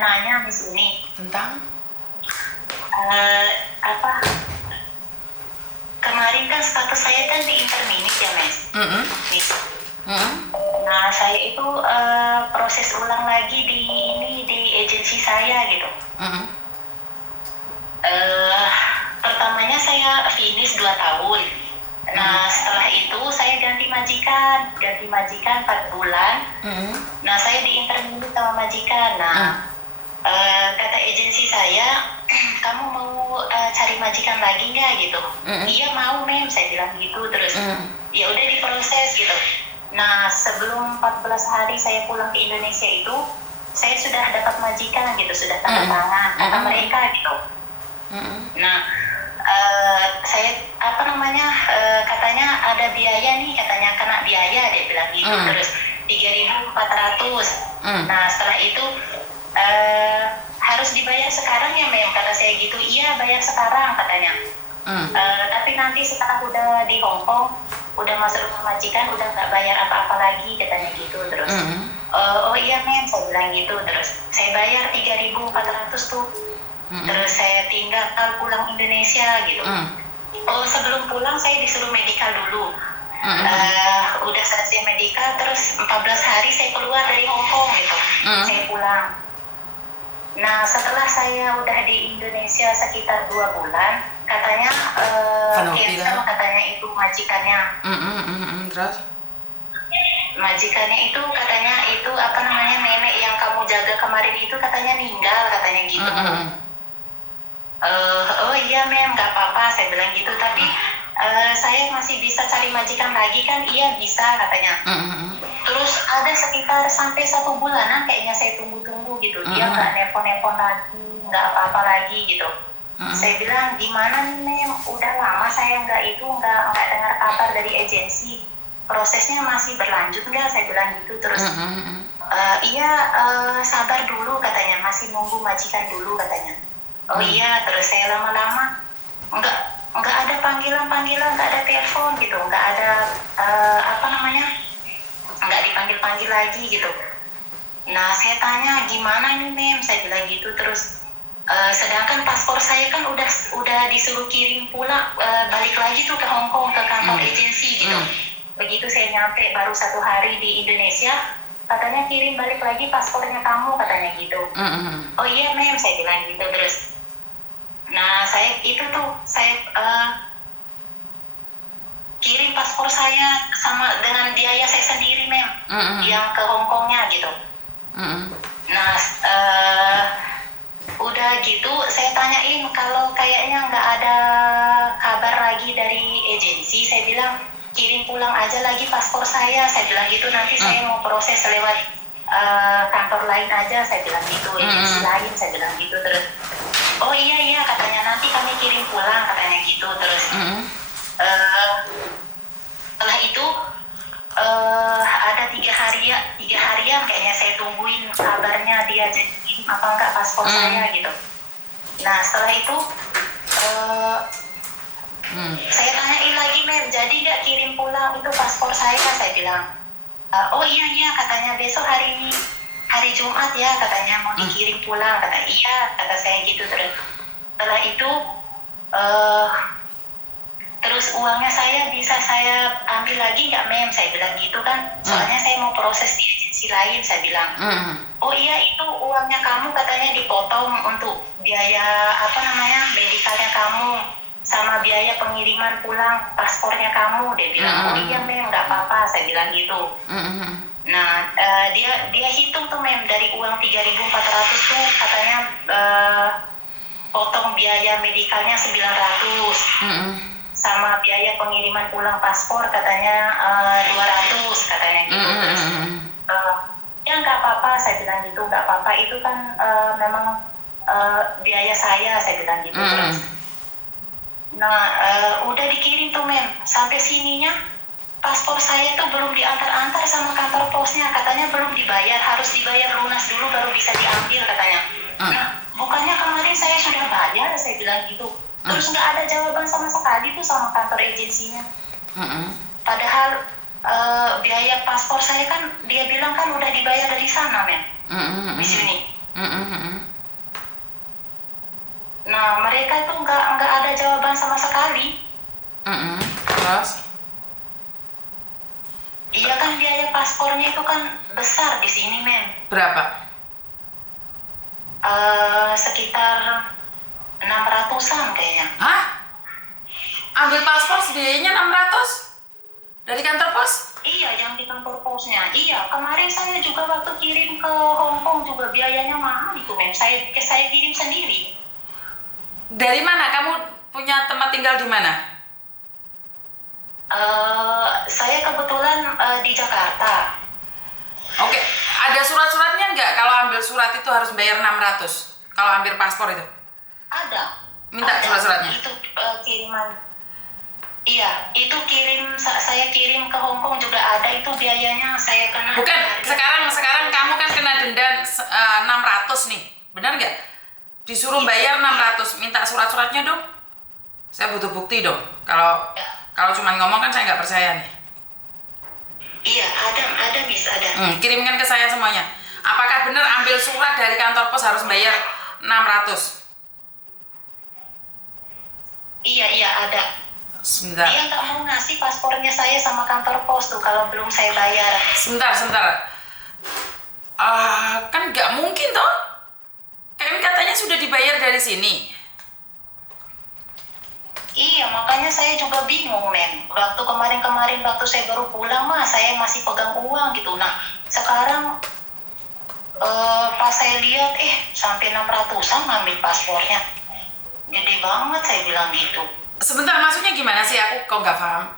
nanya Miss Uni. Tentang? Apa kemarin kan status saya kan di interminit ya Miss. Miss. Nah saya itu proses ulang lagi di agensi saya gitu. Pertamanya saya finish 2 tahun. Nah setelah itu saya ganti majikan 4 bulan. Nah saya di interview sama majikan. Nah kata agensi saya, kamu mau cari majikan lagi nggak gitu? Iya mau mem, saya bilang gitu. Terus ya udah diproses gitu. Nah sebelum 14 hari saya pulang ke Indonesia itu, saya sudah dapat majikan gitu, sudah tanda tangan kata mereka gitu. Nah saya katanya ada biaya nih, katanya kena biaya, dia bilang gitu. Terus 3.400. Nah setelah itu harus dibayar sekarang ya mem, kata saya gitu. Iya bayar sekarang katanya. Tapi nanti setelah udah di Hong Kong, udah masuk rumah majikan, udah nggak bayar apa-apa lagi katanya gitu. Terus oh iya mem, saya bilang gitu. Terus saya bayar 3.400 tuh. Terus saya tinggal pulang Indonesia gitu. Oh sebelum pulang saya disuruh medical dulu. Udah selesai medical, terus 14 hari saya keluar dari Hong Kong gitu. Saya pulang. Nah setelah saya udah di Indonesia sekitar 2 bulan, katanya cancel katanya itu majikannya. Terus? Majikannya itu katanya itu nenek yang kamu jaga kemarin itu katanya meninggal katanya gitu. Oh iya mem, nggak apa-apa, saya bilang gitu. Tapi saya masih bisa cari majikan lagi kan? Iya bisa katanya. Terus ada sekitar sampai 1 bulanan kayaknya saya tunggu-tunggu gitu. Dia nggak nelpon-nelpon lagi, nggak apa-apa lagi gitu. Saya bilang gimana nih mem, udah lama saya nggak dengar kabar dari agensi. Prosesnya masih berlanjut nggak? Saya bilang gitu. Terus iya sabar dulu katanya, masih nunggu majikan dulu katanya. Oh iya, terus saya lama-lama nggak ada panggilan, nggak ada telepon gitu, nggak ada nggak dipanggil lagi gitu. Nah saya tanya gimana nih mem, saya bilang gitu. Terus sedangkan paspor saya kan udah disuruh kirim pulang, balik lagi tuh ke Hong Kong ke kantor agensi gitu. Begitu saya nyampe baru 1 hari di Indonesia, katanya kirim balik lagi paspornya kamu katanya gitu. Oh iya mem, saya bilang gitu. Terus nah saya kirim paspor saya sama dengan biaya saya sendiri mem, yang ke Hong Kongnya gitu. Nah udah gitu saya tanyain kalau kayaknya nggak ada kabar lagi dari agensi, saya bilang kirim pulang aja lagi paspor saya bilang gitu. Nanti saya mau proses lewat kantor lain aja, saya bilang gitu, agensi lain, saya bilang gitu. Terus oh iya katanya nanti kami kirim pulang katanya gitu. Terus setelah itu ada 3 harian kayaknya saya tungguin kabarnya dia jadi apa enggak paspor saya gitu. Nah setelah itu saya tanyain lagi mem, jadi nggak kirim pulang itu paspor saya bilang. Oh iya katanya besok hari Jumat ya katanya mau dikirim pulang, kata iya, kata saya gitu. Terus setelah itu terus uangnya saya bisa saya ambil lagi nggak mem, saya bilang gitu kan, soalnya saya mau proses di agensi lain, saya bilang. Oh iya itu uangnya kamu katanya dipotong untuk biaya medikalnya kamu sama biaya pengiriman pulang paspornya kamu, dia bilang. Oh iya mem, nggak apa-apa, saya bilang gitu. Nah dia hitung tuh mem, dari uang 3.400 tuh katanya potong biaya medikalnya 900, sama biaya pengiriman pulang paspor katanya 200 katanya gitu. Terus ya nggak apa-apa, saya bilang gitu, nggak apa-apa, itu kan memang biaya saya bilang gitu. Terus nah udah dikirim tuh mem, sampai sininya paspor saya tuh belum diantar-antar sama kantor posnya, katanya belum dibayar, harus dibayar lunas dulu baru bisa diambil katanya. Nah bukannya kemarin saya sudah bayar, saya bilang gitu. Terus nggak ada jawaban sama sekali tuh sama kantor agensinya. Padahal biaya paspor saya kan dia bilang kan udah dibayar dari sana men, di sini. Nah, mereka itu nggak ada jawaban sama sekali. Terus? Iya kan biaya paspornya itu kan besar di sini, men. Berapa? Sekitar 600-an kayaknya. Hah? Ambil paspor biayanya 600? Dari kantor pos? Iya, yang di kantor posnya. Iya, kemarin saya juga waktu kirim ke Hong Kong juga biayanya mahal itu, men. Saya kirim sendiri. Dari mana? Kamu punya tempat tinggal di mana? Saya kebetulan di Jakarta. Oke, ada surat-suratnya nggak? Kalau ambil surat itu harus bayar 600. Kalau ambil paspor itu? Ada. Minta surat-suratnya? Itu kiriman. Iya, itu saya kirim ke Hong Kong juga ada, itu biayanya saya kena. Bukan, sekarang kamu kan kena denda 600 nih. Benar nggak? Disuruh bayar 600, minta surat-suratnya dong. Saya butuh bukti dong. Kalau cuma ngomong kan saya nggak percaya nih. Iya, ada bisa ada. Kirimkan ke saya semuanya. Apakah benar ambil surat dari kantor pos harus bayar 600? Iya ada. Sebentar. Dia nggak mau ngasih paspornya saya sama kantor pos tuh kalau belum saya bayar. Sebentar. Kan nggak mungkin toh. Kalian katanya sudah dibayar dari sini. Iya, makanya saya juga bingung, men. Waktu kemarin waktu saya baru pulang mah saya masih pegang uang gitu. Nah, sekarang pas saya lihat sampai 600-an ngambil paspornya. Gede banget, saya bilang gitu. Sebentar, maksudnya gimana sih? Aku kok nggak paham.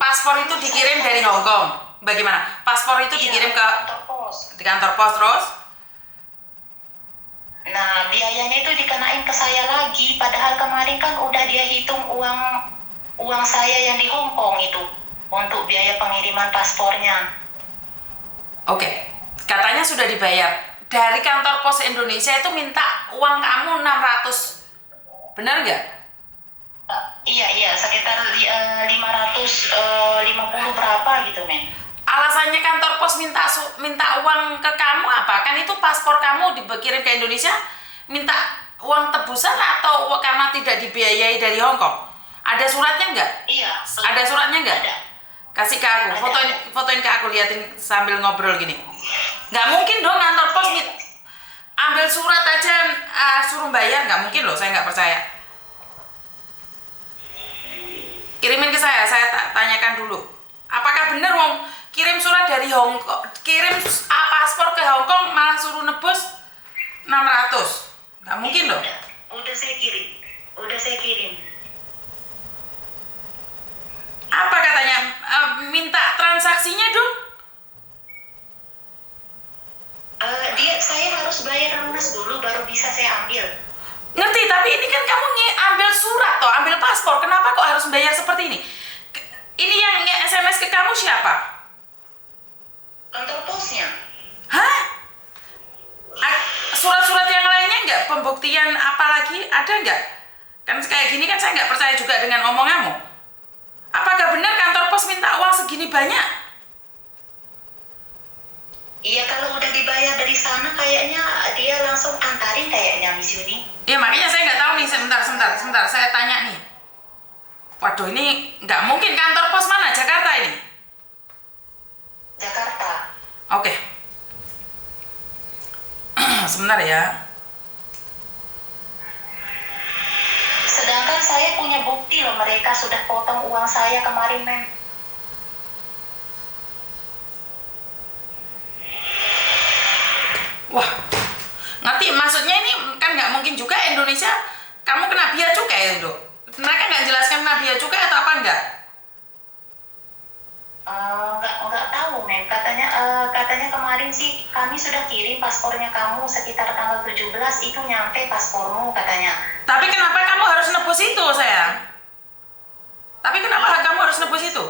Paspor itu dikirim dari Hong Kong. Bagaimana? Paspor itu dikirim ke kantor pos terus? Nah, biayanya itu dikenain ke saya lagi. Padahal kemarin kan udah dia hitung uang saya yang di Hong Kong itu untuk biaya pengiriman paspornya. Oke, katanya sudah dibayar. Dari kantor pos Indonesia itu minta uang kamu 600. Benar nggak? Iya, sekitar 550 berapa gitu, men. Alasannya kantor pos minta uang ke kamu apa? Kan itu paspor kamu dikirim ke Indonesia, minta uang tebusan atau karena tidak dibiayai dari Hong Kong? Ada suratnya nggak? Iya. Ada suratnya nggak? Ada. Kasih ke aku, fotoin ke aku, liatin sambil ngobrol gini. Nggak mungkin dong kantor pos ambil surat aja suruh bayar, nggak mungkin loh, saya nggak percaya. Kirimin ke saya tanyakan dulu. Apakah benar wong kirim surat dari Hong Kong, kirim paspor ke Hong Kong malah suruh nebus 600? Nggak mungkin loh. Udah saya kirim. Apa katanya? Minta transaksinya dong? Saya harus bayar lunas dulu baru bisa saya ambil. Ngerti, tapi ini kan kamu ambil surat toh, ambil paspor. Kenapa kok harus bayar seperti ini? Ini yang SMS ke kamu siapa? Kantor posnya. Hah? Surat-surat yang lainnya nggak? Pembuktian apa lagi? Ada nggak? Kan kayak gini kan saya nggak percaya juga dengan omonganmu. Apakah benar kantor pos minta uang segini banyak? Iya, kalau udah dibayar dari sana kayaknya dia langsung antarin kayaknya, Miss Yuni. Ya makanya saya nggak tahu nih, sebentar, saya tanya nih. Waduh, ini nggak mungkin. Kantor pos mana? Jakarta ini? Jakarta. Oke. Sebentar ya. Sedangkan saya punya bukti loh, mereka sudah potong uang saya kemarin, men. Wah, ngerti maksudnya ini kan nggak mungkin juga Indonesia kamu kena bea cukai itu. Mereka nggak jelaskan kena bea cukai atau apa enggak? Nggak tahu, men. Katanya kemarin sih kami sudah kirim paspornya kamu sekitar tanggal 17 itu nyampe paspormu katanya. Tapi kenapa kamu harus nebus itu, sayang? Tapi kenapa kamu harus nebus itu?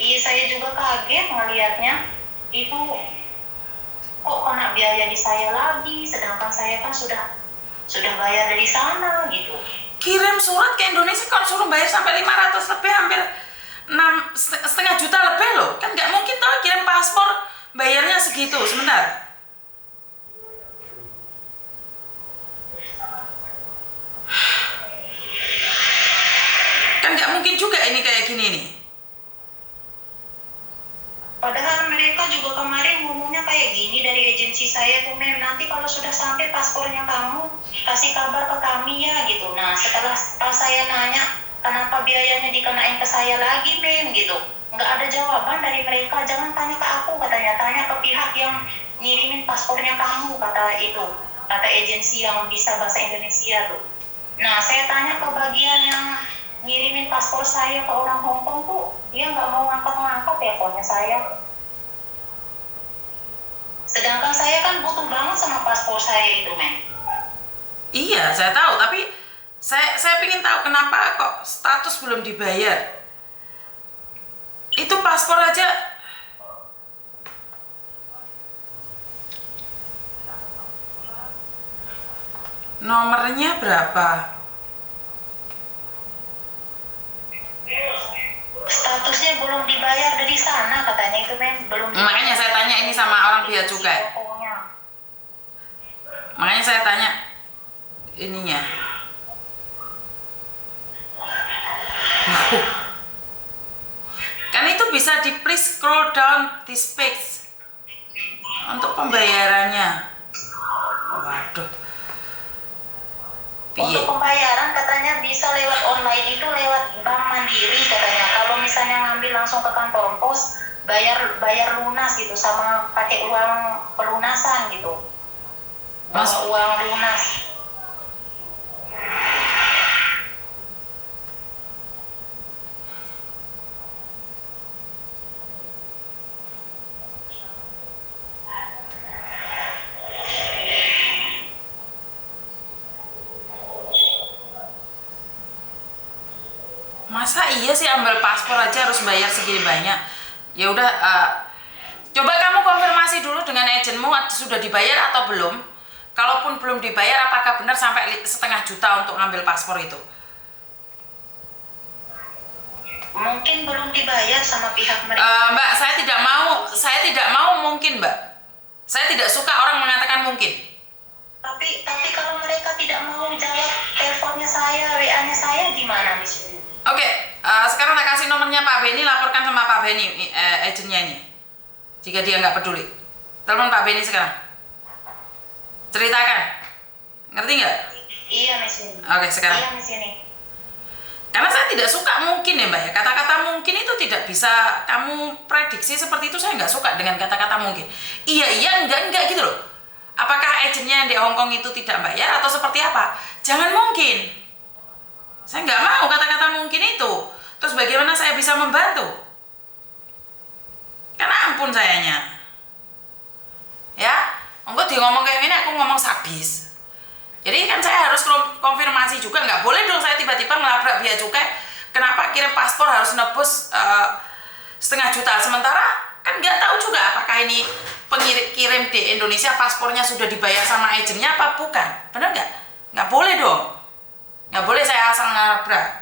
Iya, saya juga kaget ngelihatnya. Itu kok kena biaya di saya lagi, sedangkan saya kan sudah bayar dari sana gitu. Kirim surat ke Indonesia kok suruh bayar sampai 500 lebih, hampir 6,5 juta lebih loh. Kan nggak mungkin toh kirim paspor bayarnya segitu? Sebentar. Kan nggak mungkin juga ini kayak gini nih. Padahal mereka juga kemarin ngomongnya kayak gini dari agensi saya tuh, Mem, nanti kalau sudah sampai paspornya kamu, kasih kabar ke kami ya gitu. Nah setelah saya nanya kenapa biayanya dikenain ke saya lagi, Mem, gitu, nggak ada jawaban dari mereka. Jangan tanya ke aku, katanya, tanya ke pihak yang ngirimin paspornya kamu, kata agensi yang bisa bahasa Indonesia tuh. Nah saya tanya ke bagian yang ngirimin paspor saya ke orang Hongkong tuh, dia nggak mau ngangkat teleponnya saya. Sedangkan saya kan butuh banget sama paspor saya itu, Men. Iya, saya tahu, tapi saya ingin tahu kenapa kok status belum dibayar. Itu paspor aja nomornya berapa? Statusnya belum dibayar dari sana, katanya itu, Men. Belum. Makanya saya tanya ini sama orang bea cukai. Makanya saya tanya ininya. Kan itu bisa di please scroll down this page untuk pembayarannya. Waduh. Untuk pembayaran katanya bisa lewat online, itu lewat Bank Mandiri katanya. Kalau misalnya ngambil langsung ke kantor pos, bayar lunas gitu, sama pakai uang pelunasan gitu. Uang lunas. Masa iya sih ambil paspor aja harus bayar segini banyak? Ya udah, coba kamu konfirmasi dulu dengan agenmu sudah dibayar atau belum. Kalaupun belum dibayar, apakah benar sampai 1,5 juta untuk ngambil paspor itu? Mungkin belum dibayar sama pihak mereka. Mbak, saya tidak mau mungkin, Mbak. Saya tidak suka orang mengatakan mungkin. Tapi kalau mereka tidak mau jawab teleponnya saya, WA-nya saya, gimana, Miss? Oke, sekarang saya kasih nomornya Pak Beni, laporkan sama Pak Beni, agennya ini. Jika dia nggak peduli, telepon Pak Beni sekarang. Ceritakan, ngerti nggak? Iya, Miss. Oke, sekarang. Iya, Miss ini. Karena saya tidak suka mungkin ya, Mbak ya. Kata-kata mungkin itu tidak bisa kamu prediksi seperti itu. Saya nggak suka dengan kata-kata mungkin. Iya, enggak gitu loh. Apakah agennya yang di Hongkong itu tidak bayar atau seperti apa? Jangan mungkin. Saya nggak mau kata-kata mungkin itu. Terus bagaimana saya bisa membantu? Karena ampun sayanya. Ya, enggak dia ngomong kayak gini, aku ngomong sabis. Jadi kan saya harus konfirmasi juga. Nggak boleh dong saya tiba-tiba ngelabrak bea cukai. Kenapa kirim paspor harus nebus 1,5 juta? Sementara kan nggak tahu juga apakah ini pengirim di Indonesia paspornya sudah dibayar sama agennya apa bukan. Benar nggak? Nggak boleh dong. Nggak boleh saya asal ngelabrak.